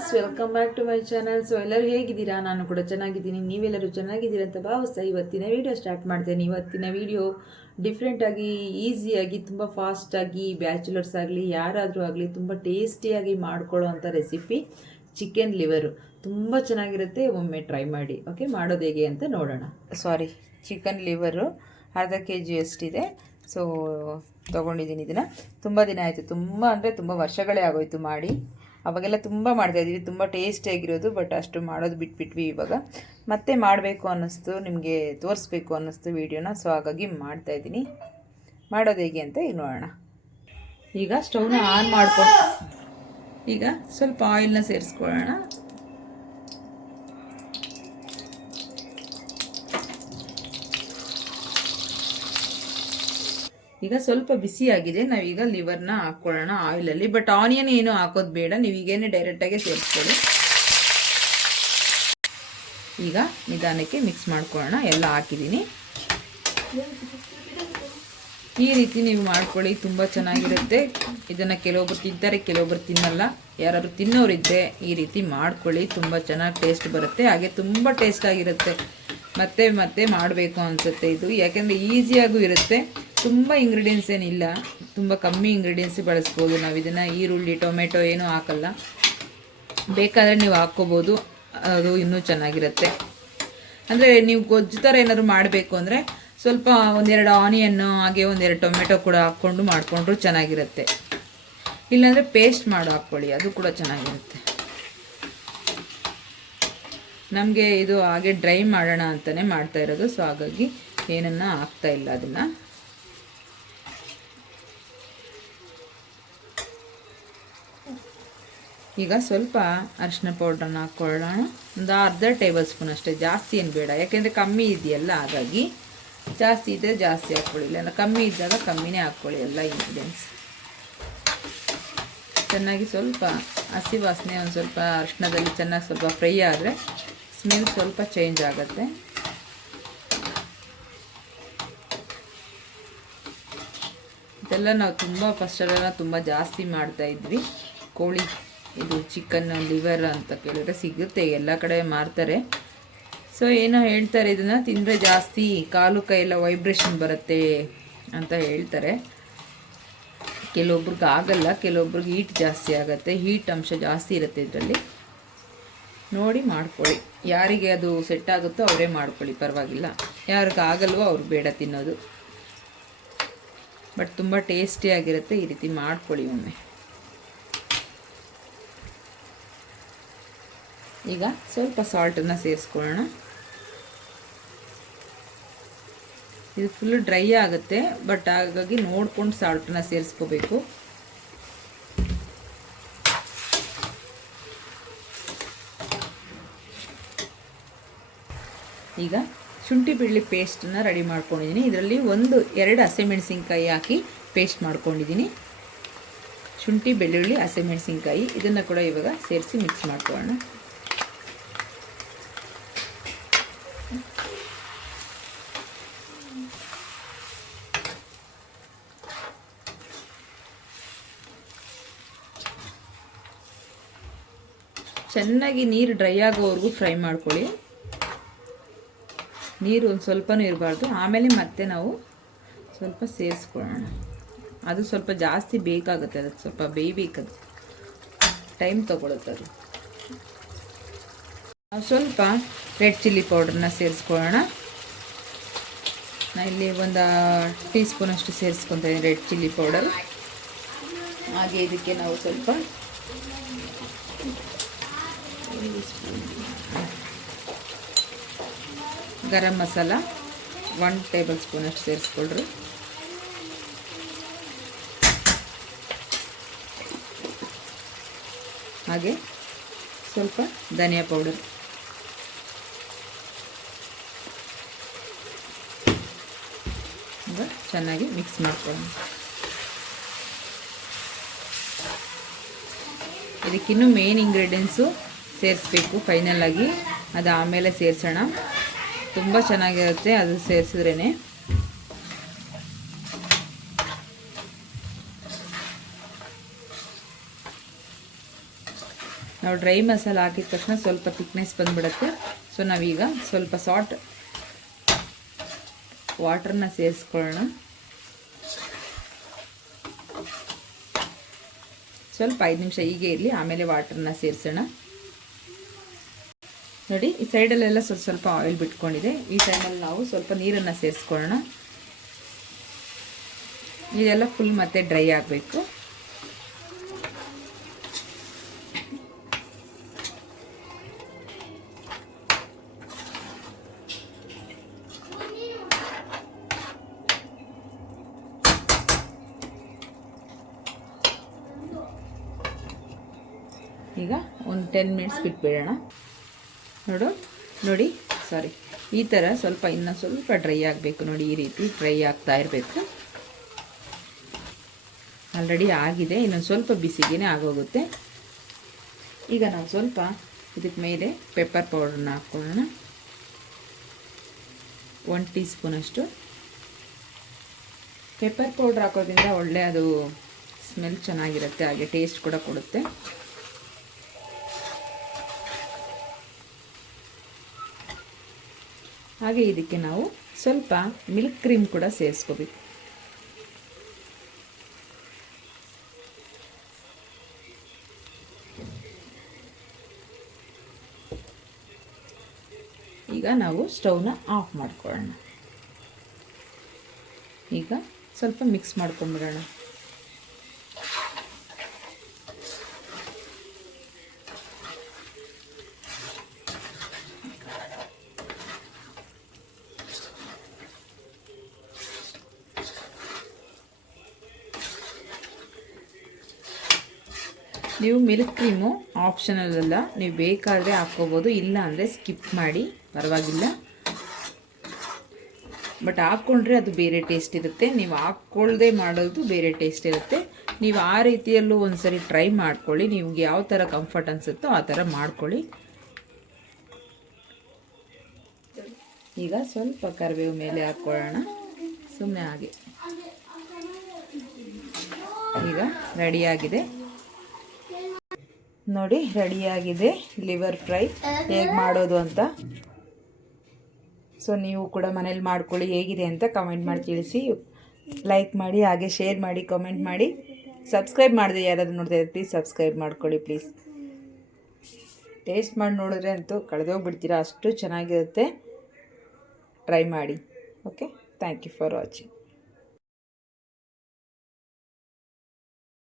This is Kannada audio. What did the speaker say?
Friends welcome back to my channel so ಎಲ್ಲರೂ ಹೇಗಿದ್ದೀರಾ? ನಾನು ಕೂಡ ಚೆನ್ನಾಗಿದ್ದೀನಿ. ನೀವೆಲ್ಲರೂ ಚೆನ್ನಾಗಿದ್ದೀರಾ ಅಂತ ಭಾವಿಸ್ತಾ ಇವತ್ತಿನ ವೀಡಿಯೋ ಸ್ಟಾರ್ಟ್ ಮಾಡ್ತೇನೆ. ಇವತ್ತಿನ ವಿಡಿಯೋ ಡಿಫ್ರೆಂಟಾಗಿ ಈಸಿಯಾಗಿ ತುಂಬ ಫಾಸ್ಟಾಗಿ ಬ್ಯಾಚುಲರ್ಸ್ ಆಗಲಿ, ಯಾರಾದರೂ ಆಗಲಿ, ತುಂಬ ಟೇಸ್ಟಿಯಾಗಿ ಮಾಡ್ಕೊಳ್ಳೋ ಅಂಥ ರೆಸಿಪಿ ಚಿಕನ್ ಲಿವರು ತುಂಬ ಚೆನ್ನಾಗಿರುತ್ತೆ. ಒಮ್ಮೆ ಟ್ರೈ ಮಾಡಿ. ಓಕೆ ಮಾಡೋದು ಹೇಗೆ ಅಂತ ನೋಡೋಣ. ಸಾರಿ ಚಿಕನ್ ಲಿವರು ಅರ್ಧ ಕೆ ಜಿ ಅಷ್ಟಿದೆ. ಸೊ ತೊಗೊಂಡಿದ್ದೀನಿ ಇದನ್ನು. ತುಂಬ ದಿನ ಆಯಿತು. ತುಂಬ ಅಂದರೆ ತುಂಬ ವರ್ಷಗಳೇ ಆಗೋಯಿತು ಮಾಡಿ. ಅವಾಗೆಲ್ಲ ತುಂಬ ಮಾಡ್ತಾಯಿದ್ವಿ ತುಂಬ ಟೇಸ್ಟಿಯಾಗಿರೋದು ಬಟ್ ಅಷ್ಟು ಮಾಡೋದು ಬಿಟ್ಬಿಟ್ವಿ ಇವಾಗ. ಮತ್ತೆ ಮಾಡಬೇಕು ಅನ್ನಿಸ್ತು, ನಿಮಗೆ ತೋರಿಸ್ಬೇಕು ಅನ್ನಿಸ್ತು ವೀಡಿಯೋನ ಸೊ ಹಾಗಾಗಿ ಮಾಡ್ತಾ ಇದ್ದೀನಿ. ಮಾಡೋದು ಹೇಗೆ ಅಂತ ಈಗ ನೋಡೋಣ. ಈಗ ಸ್ಟವ್ನ ಆನ್ ಮಾಡ್ಕೊಂಡು ಈಗ ಸ್ವಲ್ಪ ಆಯಿಲ್ನ ಸೇರಿಸ್ಕೊಳ್ಳೋಣ. ಈಗ ಸ್ವಲ್ಪ ಬಿಸಿಯಾಗಿದೆ ನಾವೀಗ ಲಿವರ್ನ ಹಾಕ್ಕೊಳ್ಳೋಣ ಆಯಿಲಲ್ಲಿ ಬಟ್ ಆನಿಯನ್ ಏನು ಹಾಕೋದು ಬೇಡ. ನೀವೀಗೇನೆ ಡೈರೆಕ್ಟಾಗೆ ಸೇರಿಸ್ಕೊಳ್ಳಿ. ಈಗ ನಿಧಾನಕ್ಕೆ ಮಿಕ್ಸ್ ಮಾಡ್ಕೊಳ್ಳೋಣ. ಎಲ್ಲ ಹಾಕಿದ್ದೀನಿ. ಈ ರೀತಿ ನೀವು ಮಾಡ್ಕೊಳ್ಳಿ. ತುಂಬ ಚೆನ್ನಾಗಿರುತ್ತೆ. ಇದನ್ನು ಕೆಲವೊಬ್ರು ತಿಂತಾರೆ, ಕೆಲವೊಬ್ರು ತಿನ್ನಲ್ಲ. ಯಾರಾದ್ರು ತಿನ್ನೋರಿದ್ದರೆ ಈ ರೀತಿ ಮಾಡ್ಕೊಳ್ಳಿ. ತುಂಬ ಚೆನ್ನಾಗಿ ಟೇಸ್ಟ್ ಬರುತ್ತೆ. ಹಾಗೆ ತುಂಬ ಟೇಸ್ಟಾಗಿರುತ್ತೆ ಮತ್ತೆ ಮತ್ತೆ ಮಾಡಬೇಕು ಅನಿಸುತ್ತೆ ಇದು. ಯಾಕೆಂದರೆ ಈಸಿಯಾಗೂ ಇರುತ್ತೆ. ತುಂಬ ಇಂಗ್ರೀಡಿಯೆಂಟ್ಸ್ ಏನಿಲ್ಲ, ತುಂಬ ಕಮ್ಮಿ ಇಂಗ್ರೀಡಿಯೆಂಟ್ಸ್ ಬಳಸ್ಬೋದು. ನಾವು ಇದನ್ನು ಈರುಳ್ಳಿ, ಟೊಮೆಟೊ ಏನೂ ಹಾಕಲ್ಲ. ಬೇಕಾದರೆ ನೀವು ಹಾಕ್ಕೋಬೋದು. ಅದು ಇನ್ನೂ ಚೆನ್ನಾಗಿರುತ್ತೆ. ಅಂದರೆ ನೀವು ಗೊಜ್ಜು ಥರ ಏನಾದರೂ ಮಾಡಬೇಕು ಅಂದರೆ ಸ್ವಲ್ಪ ಒಂದೆರಡು ಆನಿಯನ್ನು ಹಾಗೆ ಒಂದೆರಡು ಟೊಮೆಟೊ ಕೂಡ ಹಾಕ್ಕೊಂಡು ಮಾಡಿಕೊಂಡ್ರು ಚೆನ್ನಾಗಿರುತ್ತೆ. ಇಲ್ಲಾಂದರೆ ಪೇಸ್ಟ್ ಮಾಡಿ ಹಾಕ್ಕೊಳ್ಳಿ, ಅದು ಕೂಡ ಚೆನ್ನಾಗಿರುತ್ತೆ. ನಮಗೆ ಇದು ಹಾಗೆ ಡ್ರೈ ಮಾಡೋಣ ಅಂತಲೇ ಮಾಡ್ತಾ ಇರೋದು. ಸೊ ಹಾಗಾಗಿ ಏನನ್ನ ಹಾಕ್ತಾ ಇಲ್ಲ ಅದನ್ನು. ಈಗ ಸ್ವಲ್ಪ ಅರಿಶಿನ ಪೌಡ್ರನ್ನ ಹಾಕ್ಕೊಳ್ಳೋಣ. ಒಂದು ಅರ್ಧ ಟೇಬಲ್ ಸ್ಪೂನ್ ಅಷ್ಟೇ. ಜಾಸ್ತಿ ಏನು ಬೇಡ. ಯಾಕೆಂದರೆ ಕಮ್ಮಿ ಇದೆಯಲ್ಲ, ಹಾಗಾಗಿ ಜಾಸ್ತಿ ಇದ್ದರೆ ಜಾಸ್ತಿ ಹಾಕ್ಕೊಳ್ಳಿ. ಇಲ್ಲ ಕಮ್ಮಿ ಇದ್ದಾಗ ಕಮ್ಮಿನೇ ಹಾಕ್ಕೊಳ್ಳಿ. ಎಲ್ಲ ಇಂಗ್ರೀಡಿಯೆಂಟ್ಸ್ ಚೆನ್ನಾಗಿ ಸ್ವಲ್ಪ ಹಸಿ ವಾಸನೆ, ಒಂದು ಸ್ವಲ್ಪ ಅರಿಶಿನದಲ್ಲಿ ಚೆನ್ನಾಗಿ ಸ್ವಲ್ಪ ಫ್ರೈ ಆದರೆ ಸ್ಮೆಲ್ ಸ್ವಲ್ಪ ಚೇಂಜ್ ಆಗುತ್ತೆ. ಇದೆಲ್ಲ ನಾವು ತುಂಬ ಫಸ್ಟಲ್ಲೆಲ್ಲ ತುಂಬ ಜಾಸ್ತಿ ಮಾಡ್ತಾಯಿದ್ವಿ ಕೋಳಿ ಇದು ಚಿಕನ್ ಲಿವರ್ ಅಂತ ಕೇಳಿದ್ರೆ ಸಿಗುತ್ತೆ, ಎಲ್ಲ ಕಡೆ ಮಾರ್ತಾರೆ. ಸೊ ಏನೋ ಹೇಳ್ತಾರೆ ಇದನ್ನು, ತಿಂದರೆ ಜಾಸ್ತಿ ಕಾಲು ಕೈಯೆಲ್ಲ ವೈಬ್ರೇಷನ್ ಬರುತ್ತೆ ಅಂತ ಹೇಳ್ತಾರೆ. ಕೆಲವೊಬ್ರಿಗೆ ಆಗಲ್ಲ, ಕೆಲವೊಬ್ರಿಗೆ ಹೀಟ್ ಜಾಸ್ತಿ ಆಗುತ್ತೆ ಹೀಟ್ ಅಂಶ ಜಾಸ್ತಿ ಇರುತ್ತೆ ಇದರಲ್ಲಿ. ನೋಡಿ ಮಾಡ್ಕೊಳ್ಳಿ. ಯಾರಿಗೆ ಅದು ಸೆಟ್ ಆಗುತ್ತೋ ಅವರೇ ಮಾಡ್ಕೊಳ್ಳಿ, ಪರವಾಗಿಲ್ಲ. ಯಾರಿಗೆ ಆಗಲ್ವೋ ಅವ್ರು ಬೇಡ ತಿನ್ನೋದು. ಬಟ್ ತುಂಬ ಟೇಸ್ಟಿಯಾಗಿರುತ್ತೆ ಈ ರೀತಿ ಮಾಡ್ಕೊಳ್ಳಿ ಒಮ್ಮೆ. ಈಗ ಸ್ವಲ್ಪ ಸಾಲ್ಟನ್ನು ಸೇರಿಸ್ಕೊಳ್ಳೋಣ. ಇದು ಫುಲ್ ಡ್ರೈ ಆಗುತ್ತೆ ಬಟ್ ಹಾಗಾಗಿ ನೋಡ್ಕೊಂಡು ಸಾಲ್ಟನ್ನ ಸೇರಿಸ್ಕೋಬೇಕು. ಈಗ ಶುಂಠಿ ಬೆಳ್ಳಿ ಪೇಸ್ಟನ್ನು ರೆಡಿ ಮಾಡ್ಕೊಂಡಿದ್ದೀನಿ. ಇದರಲ್ಲಿ ಒಂದು, ಎರಡು ಹಸಿಮೆಣಸಿನ್ಕಾಯಿ ಹಾಕಿ ಪೇಸ್ಟ್ ಮಾಡ್ಕೊಂಡಿದ್ದೀನಿ. ಶುಂಠಿ, ಬೆಳ್ಳುಳ್ಳಿ ಹಸಿಮೆಣಸಿನ್ಕಾಯಿ ಇದನ್ನು ಕೂಡ ಇವಾಗ ಸೇರಿಸಿ ಮಿಕ್ಸ್ ಮಾಡ್ಕೊಳ್ಳೋಣ. ಚೆನ್ನಾಗಿ ನೀರು ಡ್ರೈ ಆಗೋವರೆಗೂ ಫ್ರೈ ಮಾಡ್ಕೊಳ್ಳಿ. ನೀರು ಒಂದು ಸ್ವಲ್ಪನೂ ಇರಬಾರ್ದು. ಆಮೇಲೆ ಮತ್ತೆ ನಾವು ಸ್ವಲ್ಪ ಸೇರಿಸ್ಕೊಳ್ಳೋಣ. ಅದು ಸ್ವಲ್ಪ ಜಾಸ್ತಿ ಬೇಕಾಗುತ್ತೆ ಅದಕ್ಕೆ ಸ್ವಲ್ಪ ಬೇಯಬೇಕದು ಟೈಮ್ ತೊಗೊಳುತ್ತೆ ಅದು. ನಾವು ಸ್ವಲ್ಪ ರೆಡ್ ಚಿಲ್ಲಿ ಪೌಡ್ರನ್ನ ಸೇರಿಸ್ಕೊಳ್ಳೋಣ. ನಾ ಇಲ್ಲಿ ಒಂದು ಟೀ ಸೇರಿಸ್ಕೊತಾ ಇದ್ದೀನಿ ರೆಡ್ ಚಿಲ್ಲಿ ಪೌಡರ್ ಹಾಗೆ ಇದಕ್ಕೆ ನಾವು ಸ್ವಲ್ಪ ಗರಂ ಮಸಾಲ ಒನ್ ಟೇಬಲ್ ಸ್ಪೂನಷ್ಟು ಸೇರಿಸ್ಕೊಳ್ರಿ. ಹಾಗೆ ಸ್ವಲ್ಪ ಧನಿಯಾ ಪೌಡರ್. ಚೆನ್ನಾಗಿ ಮಿಕ್ಸ್ ಮಾಡ್ಕೊಳ್ಳೋಣ. ಇದಕ್ಕಿನ್ನೂ ಮೇನ್ ಇಂಗ್ರೀಡಿಯೆಂಟ್ಸು ಸೇರಿಸ್ಬೇಕು ಫೈನಲಾಗಿ ಅದು ಆಮೇಲೆ ಸೇರಿಸೋಣ. ತುಂಬ ಚೆನ್ನಾಗಿರುತ್ತೆ ಅದು ಸೇರಿಸಿದ್ರೇ ನಾವು ಡ್ರೈ ಮಸಾಲ ಹಾಕಿದ ತಕ್ಷಣ ಸ್ವಲ್ಪ ಥಿಕ್ನೆಸ್ ಬಂದ್ಬಿಡುತ್ತೆ. ಸೊ ನಾವೀಗ ಸ್ವಲ್ಪ ಸಾಲ್ಟ್ ವಾಟ್ರನ್ನ ಸೇರಿಸ್ಕೊಳ್ಳೋಣ. ಸ್ವಲ್ಪ ಐದು ನಿಮಿಷ ಹೀಗೆ ಇರಲಿ, ಆಮೇಲೆ ವಾಟ್ರನ್ನ ಸೇರಿಸೋಣ. ನೋಡಿ, ಈ ಸೈಡಲ್ಲೆಲ್ಲ ಸ್ವಲ್ಪ ಸ್ವಲ್ಪ ಆಯಿಲ್ ಬಿಟ್ಕೊಂಡಿದೆ. ಈ ಟೈಮಲ್ಲಿ ನಾವು ಸ್ವಲ್ಪ ನೀರನ್ನು ಸೇರಿಸ್ಕೊಳ್ಳೋಣ. ಇದೆಲ್ಲ ಫುಲ್ ಮತ್ತೆ ಡ್ರೈ ಆಗಬೇಕು. ಈಗ ಒಂದು ಟೆನ್ ಮಿನಿಟ್ಸ್ ಬಿಟ್ಬಿಡೋಣ. ನೋಡು. ನೋಡಿ ಸಾರಿ ಈ ಥರ ಸ್ವಲ್ಪ ಇನ್ನೂ ಸ್ವಲ್ಪ ಡ್ರೈ ಆಗಬೇಕು ನೋಡಿ, ಈ ರೀತಿ ಡ್ರೈ ಆಗ್ತಾ ಇರಬೇಕು. ಆಲ್ರೆಡಿ ಆಗಿದೆ, ಇನ್ನೊಂದು ಸ್ವಲ್ಪ ಬಿಸಿಗೇ ಆಗೋಗುತ್ತೆ. ಈಗ ನಾವು ಸ್ವಲ್ಪ ಇದಕ್ಕೆ ಮೇಲೆ ಪೆಪ್ಪರ್ ಪೌಡ್ರನ್ನ ಹಾಕ್ಕೊಳ್ಳೋಣ ಒನ್ ಟೀ ಸ್ಪೂನಷ್ಟು ಪೆಪ್ಪರ್ ಪೌಡ್ರ್ ಹಾಕೋದ್ರಿಂದ ಒಳ್ಳೆ ಅದು ಸ್ಮೆಲ್ ಚೆನ್ನಾಗಿರುತ್ತೆ, ಹಾಗೆ ಟೇಸ್ಟ್ ಕೂಡ ಕೊಡುತ್ತೆ. ಹಾಗೆ ಇದಕ್ಕೆ ನಾವು ಸ್ವಲ್ಪ ಮಿಲ್ಕ್ ಕ್ರೀಮ್ ಕೂಡ ಸೇರಿಸ್ಕೋಬೇಕು. ಈಗ ನಾವು ಸ್ಟವ್ನ ಆಫ್ ಮಾಡ್ಕೊಳ್ಳೋಣ. ಈಗ ಸ್ವಲ್ಪ ಮಿಕ್ಸ್ ಮಾಡ್ಕೊಂಬಿಡೋಣ. ನೀವು ಮಿಲ್ಕ್ ಕ್ರೀಮು ಆಪ್ಷನಲ್ ಅಲ್ಲ. ನೀವು ಬೇಕಾದರೆ ಹಾಕ್ಕೋಬೋದು. ಇಲ್ಲ ಅಂದರೆ ಸ್ಕಿಪ್ ಮಾಡಿ. ಪರವಾಗಿಲ್ಲ. ಬಟ್ ಹಾಕ್ಕೊಂಡ್ರೆ ಅದು ಬೇರೆ ಟೇಸ್ಟ್ ಇರುತ್ತೆ. ನೀವು ಹಾಕ್ಕೊಳ್ಳದೆ ಮಾಡೋದು ಬೇರೆ ಟೇಸ್ಟ್ ಇರುತ್ತೆ. ನೀವು ಆ ರೀತಿಯಲ್ಲೂ ಒಂದ್ಸರಿ ಟ್ರೈ ಮಾಡ್ಕೊಳ್ಳಿ. ನಿಮ್ಗೆ ಯಾವ ಥರ ಕಂಫರ್ಟ್ ಅನಿಸುತ್ತೋ ಆ ಥರ ಮಾಡ್ಕೊಳ್ಳಿ. ಈಗ ಸ್ವಲ್ಪ ಕರಿಬೇವು ಮೇಲೆ ಹಾಕ್ಕೊಳ್ಳೋಣ. ಸುಮ್ಮನೆ ಹಾಗೆ. ಈಗ ರೆಡಿಯಾಗಿದೆ ನೋಡಿ ರೆಡಿಯಾಗಿದೆ ಲಿವರ್ ಫ್ರೈ ಹೇಗೆ ಮಾಡೋದು ಅಂತ. ಸೊ ನೀವು ಕೂಡ ಮನೇಲಿ ಮಾಡ್ಕೊಳ್ಳಿ, ಹೇಗಿದೆ ಅಂತ ಕಮೆಂಟ್ ಮಾಡಿ ತಿಳಿಸಿ. ಲೈಕ್ ಮಾಡಿ, ಹಾಗೆ ಶೇರ್ ಮಾಡಿ ಕಮೆಂಟ್ ಮಾಡಿ. ಸಬ್ಸ್ಕ್ರೈಬ್ ಮಾಡಿದೆ ಯಾರಾದರೂ ನೋಡ್ತಾ ಇದ್ರೆ ಪ್ಲೀಸ್ ಸಬ್ಸ್ಕ್ರೈಬ್ ಮಾಡ್ಕೊಳ್ಳಿ ಪ್ಲೀಸ್ ಟೇಸ್ಟ್ ಮಾಡಿ ನೋಡಿದ್ರೆ ಅಂತೂ ಕಳೆದೋಗ್ಬಿಡ್ತೀರಾ ಅಷ್ಟು ಚೆನ್ನಾಗಿರುತ್ತೆ. ಟ್ರೈ ಮಾಡಿ. Okay thank you for watching